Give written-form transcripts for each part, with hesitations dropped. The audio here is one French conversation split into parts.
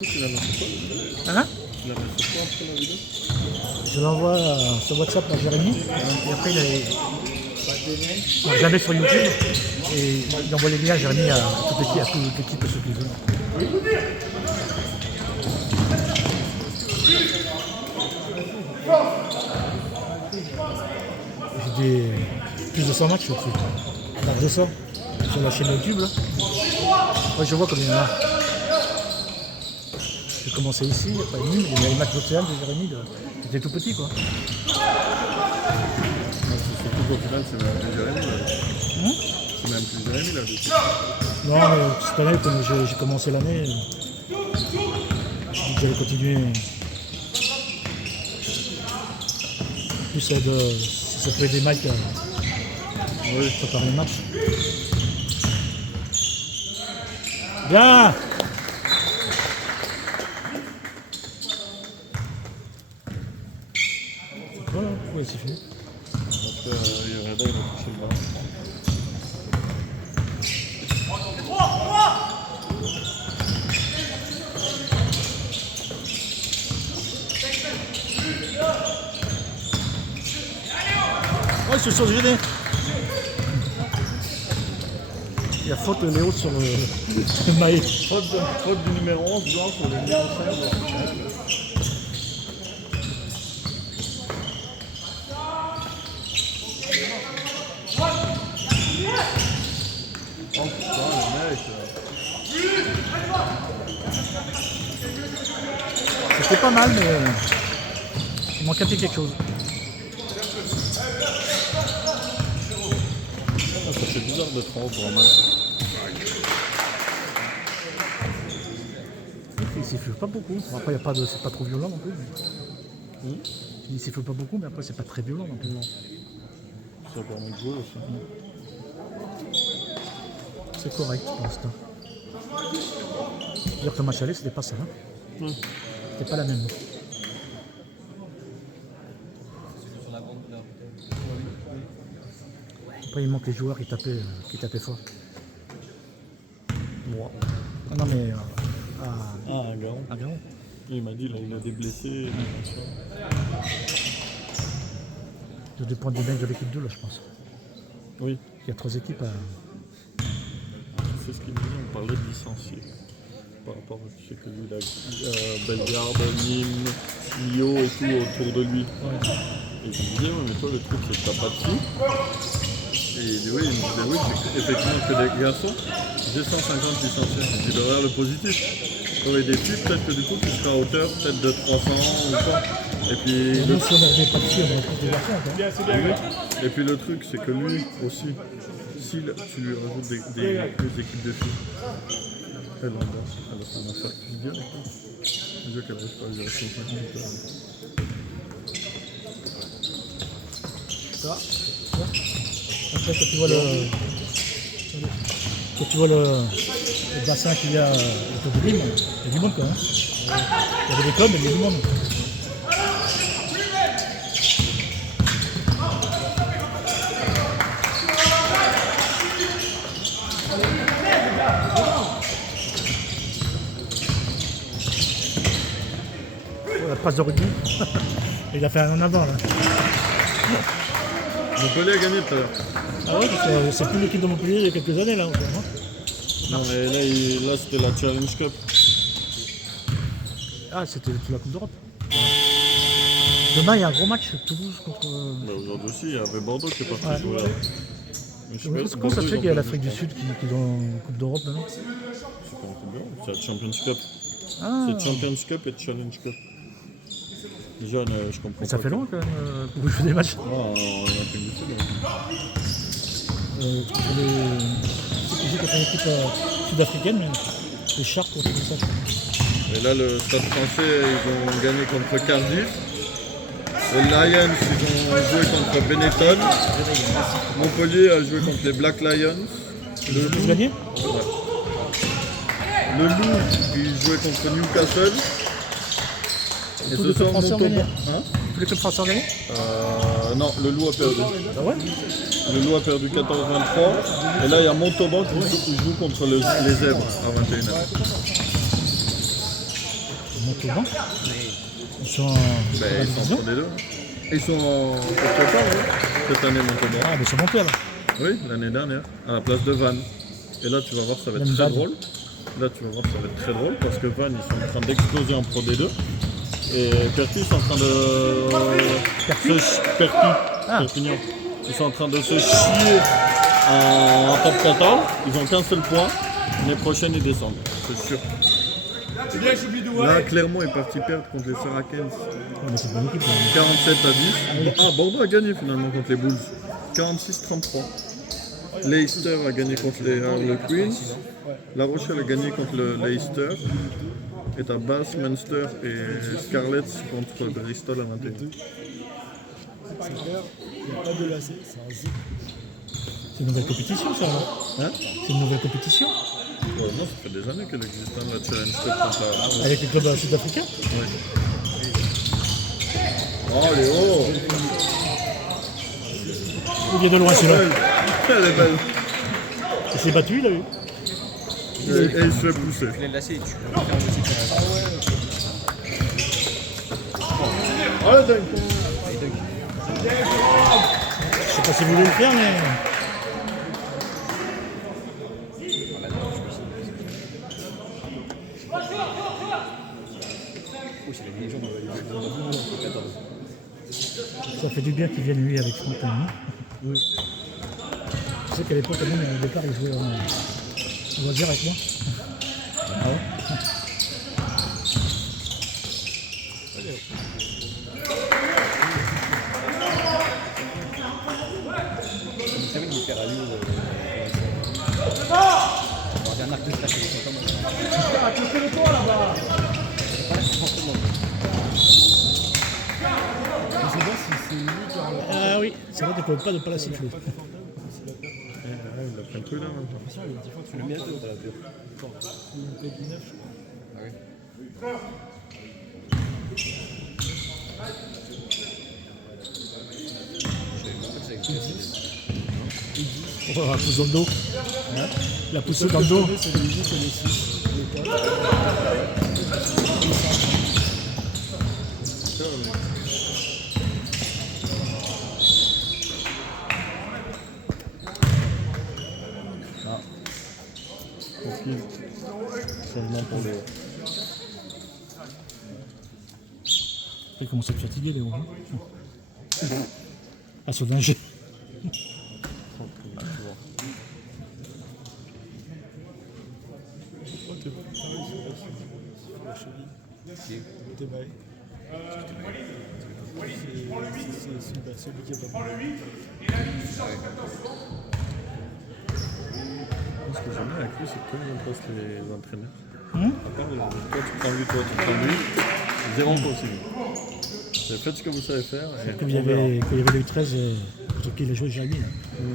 Tu l'as mis sur quoi? Hein? Tu l'as mis sur quoi après la vidéo? Je l'envoie sur WhatsApp à Jérémy. Et après, je la mets sur YouTube. Et il envoie les liens à Jérémy à toute l'équipe, ceux qui veulent. J'ai plus de 100 matchs là-dessus. Enfin, 200 sur la chaîne YouTube. Là. Ouais, je vois comme il y en a. J'ai commencé ici, après Nîmes, il y a les matchs d'Océane de Jérémy, j'étais tout petit quoi. Surtout qu'au final, c'est même plus Jérémy là. C'est même plus Jérémy là. Du coup. Non, mais cette année, comme j'ai commencé l'année, j'ai dit que j'allais continuer. Plus si ça peut aider Mike à préparer le match. Bien! Voilà, ouais, c'est fini. Après, Yoreda, il a touché le ballon. Ouais, ils se sont gênés. Il y a faute de Léo sur le maillet. Faute du numéro 11, blanc sur le numéro 5. Oh putain, le mec. C'était pas mal, mais il manquait quelque chose. Ça fait bizarre d'être en haut pour un match. Il siffle pas beaucoup. Bon, après, c'est pas trop violent non plus. Mais... Il siffle pas beaucoup, mais après, c'est pas très violent non plus. Non. Ça permet de jouer aussi. C'est correct pour l'instant. Dire que le match aller, c'était pas ça. Hein. C'était pas la même. Après, il manque les joueurs qui tapaient fort. Moi. Ah non, mais Ah, un gars. à Garon. Il m'a dit, là, il a des blessés. Ça dépend du mec de l'équipe 2, là, je pense. Oui, Il y a 3 équipes à. c'est ce qu'il me disait, on parlait de licenciés. Par rapport à ce que lui, il a Bellegarde, Nîmes, Lyon et tout autour de lui. Ouais. Et je lui disais, ouais, mais toi, le truc, c'est que t'as pas de sous. Et il dit, oui, il me disait, oui, c'est effectivement que des garçons. 250 licenciés. Je dis, regarde le positif. Tu aurais des filles, peut-être que du coup, tu seras à hauteur peut-être de 300 ou quoi. Et puis, Nous, si on n'avait pas de filles, on aurait plus de garçons. Hein. et puis le truc, c'est que lui aussi, si tu lui rajoutes des équipes de filles, elle l'embrasse, alors ça va faire plus bien. Je veux qu'elle reste pas à 0,50. Ça. Après, quand tu vois le bassin qu'il y a autour de Nîmes, il y a du monde quand même. Il y avait des clubs, mais il y a du monde. La passe de rugby. Il a fait un en avant là. Montpellier a gagné tout à l'heure. Ah ouais, parce que c'est plus l'équipe de Montpellier il y a quelques années là encore. Hein. Non mais là c'était la Challenge Cup. Ah, c'était la Coupe d'Europe. Demain il y a un gros match, Toulouse contre. Bah, aujourd'hui aussi, il y avait Bordeaux qui est parti jouer là. Mais je sais pas si Comment ça Bordeaux, fait ils qu'il y a ont l'Afrique du perdu. Sud qui est dans la Coupe d'Europe maintenant? C'est pas une Coupe d'Europe, c'est la Champions Cup. Ah, C'est Champions Cup et Challenge Cup. Déjà, je comprends mais ça pas fait que- long quand même pour vous jouer des matchs. Ah, en Afrique du Sud. Pour ceux qui jouent contre une équipe sud-africaine, les Sharks contre tout ça. Et là, le Stade français, ils ont gagné contre Cardiff. Les Lions, ils ont joué contre Benetton. Montpellier a joué contre les Black Lions. Ils ont tous gagné? Le Loup, il jouait contre Newcastle. Et Tous ce les clubs soir, français ont Montauban. gagné. Hein Tous les clubs français ont gagné? Non, le Loup a perdu. Ah ouais? Le Loup a perdu 14-23. Et là, il y a Montauban qui joue contre les Zèbres à 21h. montent au banc. Ils sont en Ben, ils sont en Pro D2. Ils sont en Top cette année, Montauban. Ah, mais ils sont montés alors. Oui, l'année dernière, à la place de Van. Et là, tu vas voir, ça va être Même très Van. drôle. Là, tu vas voir, ça va être très drôle parce que Van, ils sont en train d'exploser en Pro D2. Et Perpignan, ils sont en train de. Perpignan. Ils sont en train de se chier en top 14. Ils ont qu'un seul point. L'année prochaine, ils descendent, c'est sûr. Là, Clermont est parti perdre contre les Saracens. Ouais, mais c'est une bonne équipe. Là. 47 à 10. Ah, Bordeaux a gagné finalement contre les Bulls. 46-33. Leicester a gagné contre les Harlequins. La Rochelle a gagné contre le Leicester. Et t'as Bath, Munster et Scarlets contre Bristol à 21. C'est clair, il n'y a pas de lacet, c'est un zip. C'est une nouvelle compétition, ça, là. Hein? C'est une nouvelle compétition. Ouais, moi, ça fait des années qu'elle existe, hein, la Challenge Cup contre la... Avec les clubs sud-africains. Ouais. Oh, Léo! Il vient de loin, celui-là. Elle est belle. Il s'est battu, il a eu. Et il se fait pousser. Il est lâché, tu peux faire un petit Oh, le dunk! Je sais pas si vous voulez le faire, mais. Ça fait du bien qu'il vienne lui avec Franck. Oui. Je sais qu'à l'époque, même au départ, il jouait en loisir avec moi. Ah ouais. C'est vrai qu'il est faire à Lyon. Il y a un arc de slash, ils sont pas mal. Je sais pas si c'est lui qui a la Ah oui, c'est vrai qu'on ne peut pas la siffler. Il a pris le truc là maintenant. pression, il y a 10 fois que Tu l'as mis à deux ou pas la pure? il me fait 19, je crois. Ah oui. Oh, la pousse dans le dos. La pousse dans le dos. C'est les 10 et les 6. Les 4. Tranquille. Seulement pour les... Il commence à te fatiguer, Léo. Hein. À son danger. T'es bail. C'est celui qui est pas mal. Ce que j'aime bien avec lui, c'est que comme il passe les entraîneurs. Hum? Toi tu prends lui, toi tu prends lui. Zéro possible. Faites ce que vous savez faire. Et Quand il y avait le U13, contre qui il a joué Jérémy, là.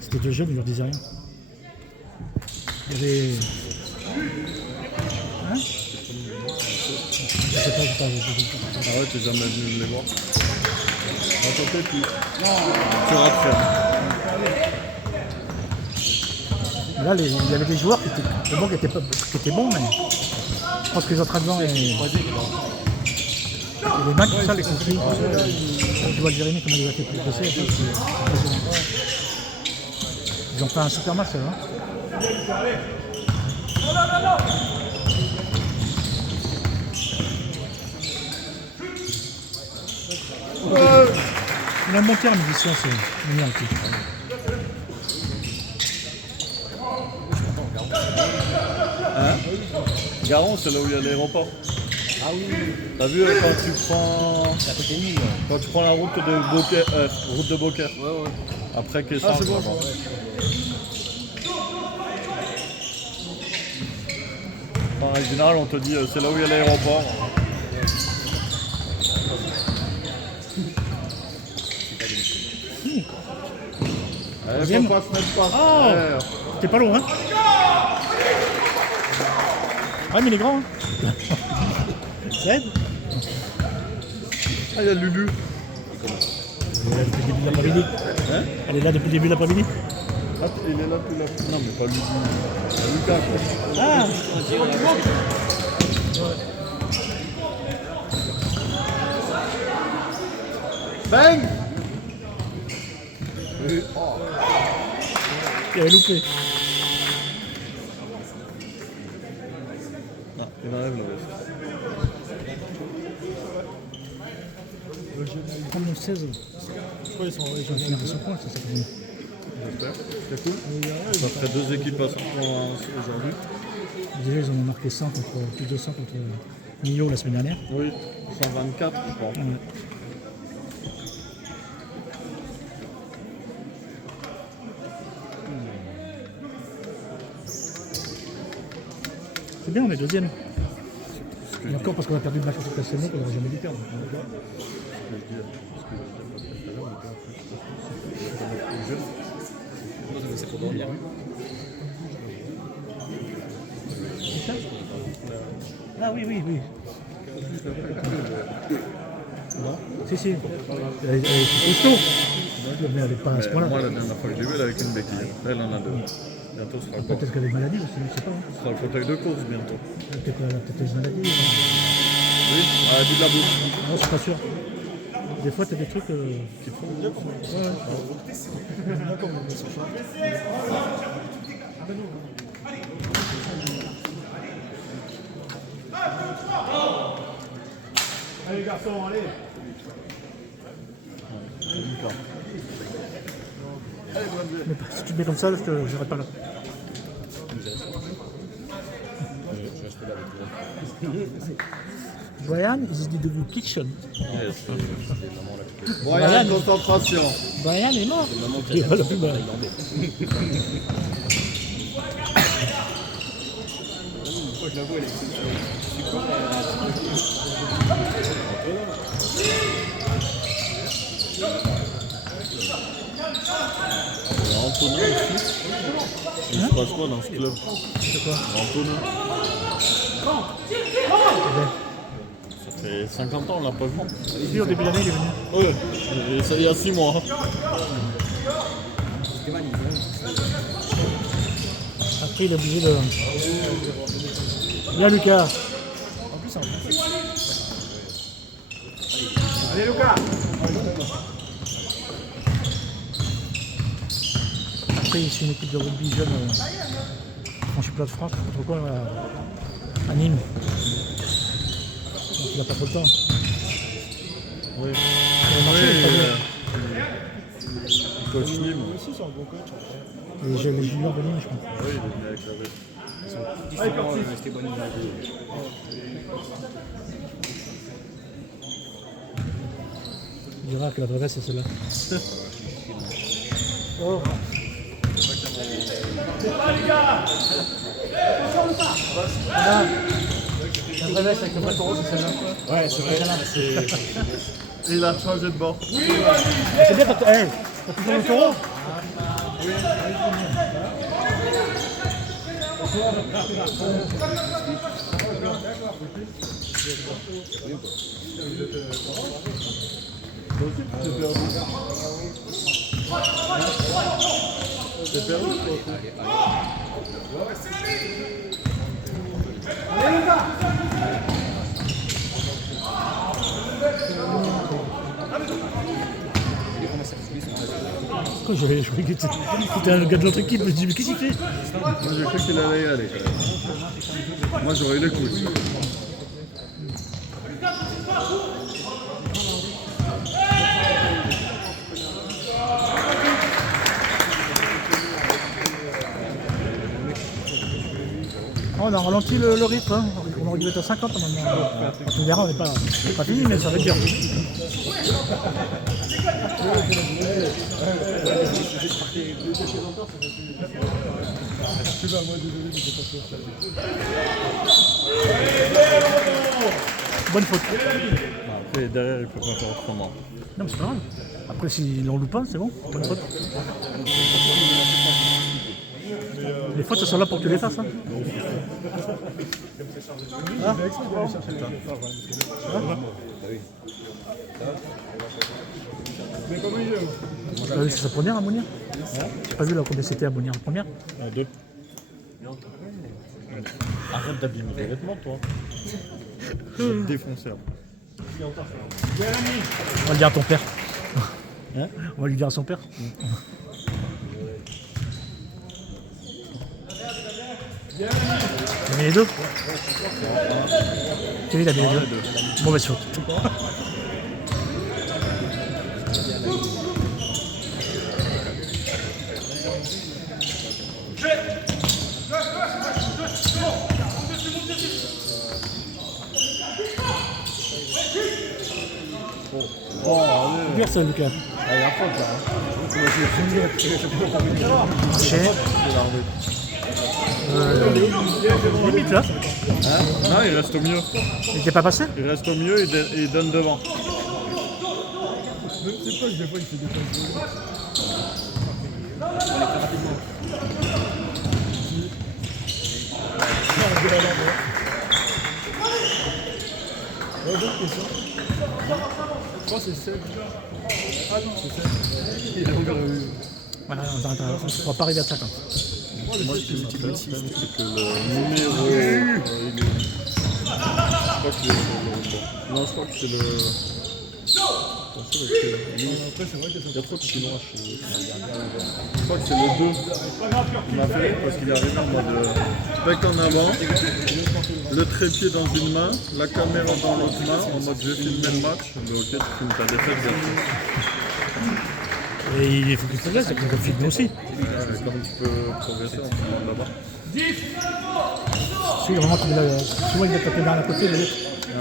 C'était deux jeunes, il leur disait rien. Il y avait. Hein? Je sais pas. Ah ouais, t'es jamais venu me les voir. Attends, tu rates faire. Là, il y avait des joueurs qui étaient bons, mais je pense que les entraînements et les matchs, tout ça, les conflits, je vois Jérémy comment il a fait progresser. Ils ont fait un super match, là. Hein. Il a monté en édition, c'est mignon. Garon, c'est là où il y a l'aéroport. Ah oui, T'as vu quand tu prends... c'est à côté de Nîmes. Quand tu prends la route de Beaucaire, Ouais, ouais. après Quessan, Ah, c'est bon, vraiment. En général, on te dit c'est là où il y a l'aéroport. Deuxième. Faut pas se mettre pas. Oh, t'es pas loin, hein? Ouais, mais il est grand, hein? Ça aide? Ah, il y a Lulu. Elle est là depuis le début de l'après-midi. Elle est là depuis le début de l'après-midi. Ah, il est là depuis l'après-midi. Non, mais pas Lulu. Lucas, quoi. Ah! Bang! Il avait loupé. Ah, il enlève le reste. 39-16. Je crois qu'ils sont Ils ont fini à 200 points, ça c'est cool. J'espère. C'est cool. Ça ferait 2 équipes à 100 points aujourd'hui. Déjà, ils ont marqué 100 contre, plus de 100 contre Millau la semaine dernière. Oui, 124, je crois. Ouais. C'est bien, on est deuxième. Et encore parce qu'on a perdu le match contre Castelnau qu'on n'aurait jamais dû perdre. Ce que je dis, ce que je disais pas tout à l'heure, on était en fait plus jeune. C'est pour dormir. Ah oui, oui, oui. Si, si. Elle est costaud. Mais elle n'est pas à ce point-là. Moi, la dernière fois que j'ai vu, elle avait une béquille. Là, elle en a 2. Bientôt, ce sera le Peut-être qu'elle a une maladie aussi, je sais pas. Ce sera le fauteuil de course bientôt. Peut-être une maladie. Oui, elle a dit de la bouche. Non, je suis pas sûr. Des fois, t'as des trucs. Qui font bien. bien comme on est sur chat. Allez les garçons, allez. Mais si tu te mets comme ça, je n'irai pas là. Je reste là avec toi. Brian is in the kitchen. Yes. C'est vraiment la plus Brian, concentration. Brian est mort. C'est le moment Il va le plus mal. Pourquoi je la vois, elle est Antonio ici. Il se passe quoi dans ce club? C'est quoi? Antonio. Ça fait 50 ans, on l'a pas vu. Si, au début d'année, il est venu. Oui, il y a 6 mois. Après, il est obligé de. Bien, Lucas. En plus, c'est un bon. Allez Lucas. Après, c'est une équipe de rugby jeune en championnat de France, contre quoi à Nîmes. Donc il n'a pas trop le temps. Oui. Il a marché, il a pas bien. Il coach Nîmes. Lui aussi, c'est un bon coach. En Et j'ai les juniors de Nîmes, je crois. Oui, il est venu avec la veste. c'était bonne image. Il dira que la vraie veste, c'est celle-là. Oh. Là, la vraie veste avec le vrai taureau, c'est celle-là. Ouais, c'est vrai. Et il a changé de bord. C'est bien quand t'as toujours le taureau. C'est perdu. Quand je croyais que c'était un gars de l'autre équipe, je me dis mais qu'est-ce qu'il fait? Moi j'ai cru qu'il allait y aller quand même. Moi j'aurais eu les couilles. On a ralenti le rythme, hein. On aurait dû être à 50 maintenant. On verra, on n'est pas fini, mais ça va être bien. Bonne faute. Après derrière il peut pas faire autrement. Non mais c'est pas grave. Après s'il en loupe pas, c'est bon. Bonne faute. Les fautes elles sont là pour que tu les fasses. Hein. Ah. Mais comment il est? T'as vu c'est sa première à Mounir? J'ai pas vu là combien c'était à Mounir la première. 2. Arrête d'abîmer les vêtements toi. Je vais te défoncer après. On va le dire à ton père. Hein? On va lui dire à son père. Il a mis les deux. Kevin a mis les deux. Mauvaise faute. C'est dur ça, Lucas. Ah, il y a un faute là. Marché. Limite là. Hein? Non, il reste au mieux. Il n'était pas passé? Il reste au mieux et il donne devant. Même ses poches, des fois, il fait des passes. Ouais, bonne question. Je crois que c'est 7. Ah non, c'est 7. Il a encore eu. Voilà, attends, on ne va pas arriver à 50. Moi, ce qui m'intéresse, c'est que le numéro. Il est... Je crois qu'il est sur le rebond. Non, je crois que c'est le. Attention, avec Après, c'est vrai que il y a trop de chinois chez eux. Je crois que c'est le 2. Il m'a fait rire parce qu'il est arrivé en mode bec en avant, le trépied dans une main, la caméra dans l'autre main, en mode je vais filmer le match. Mais ok, tu filmes ta défaite, bien sûr. Et il faut qu'il progresse, c'est qu'on filme aussi. Comme tu peux progresser en filmant là-bas. Si, vraiment, souvent il va taper vers la côté, l'autre.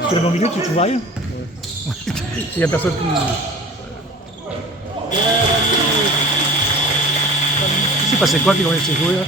Tu es au milieu, tu vois rien. Il n'y a personne qui. Il s'est passé quoi qu'ils ont laissé jouer là?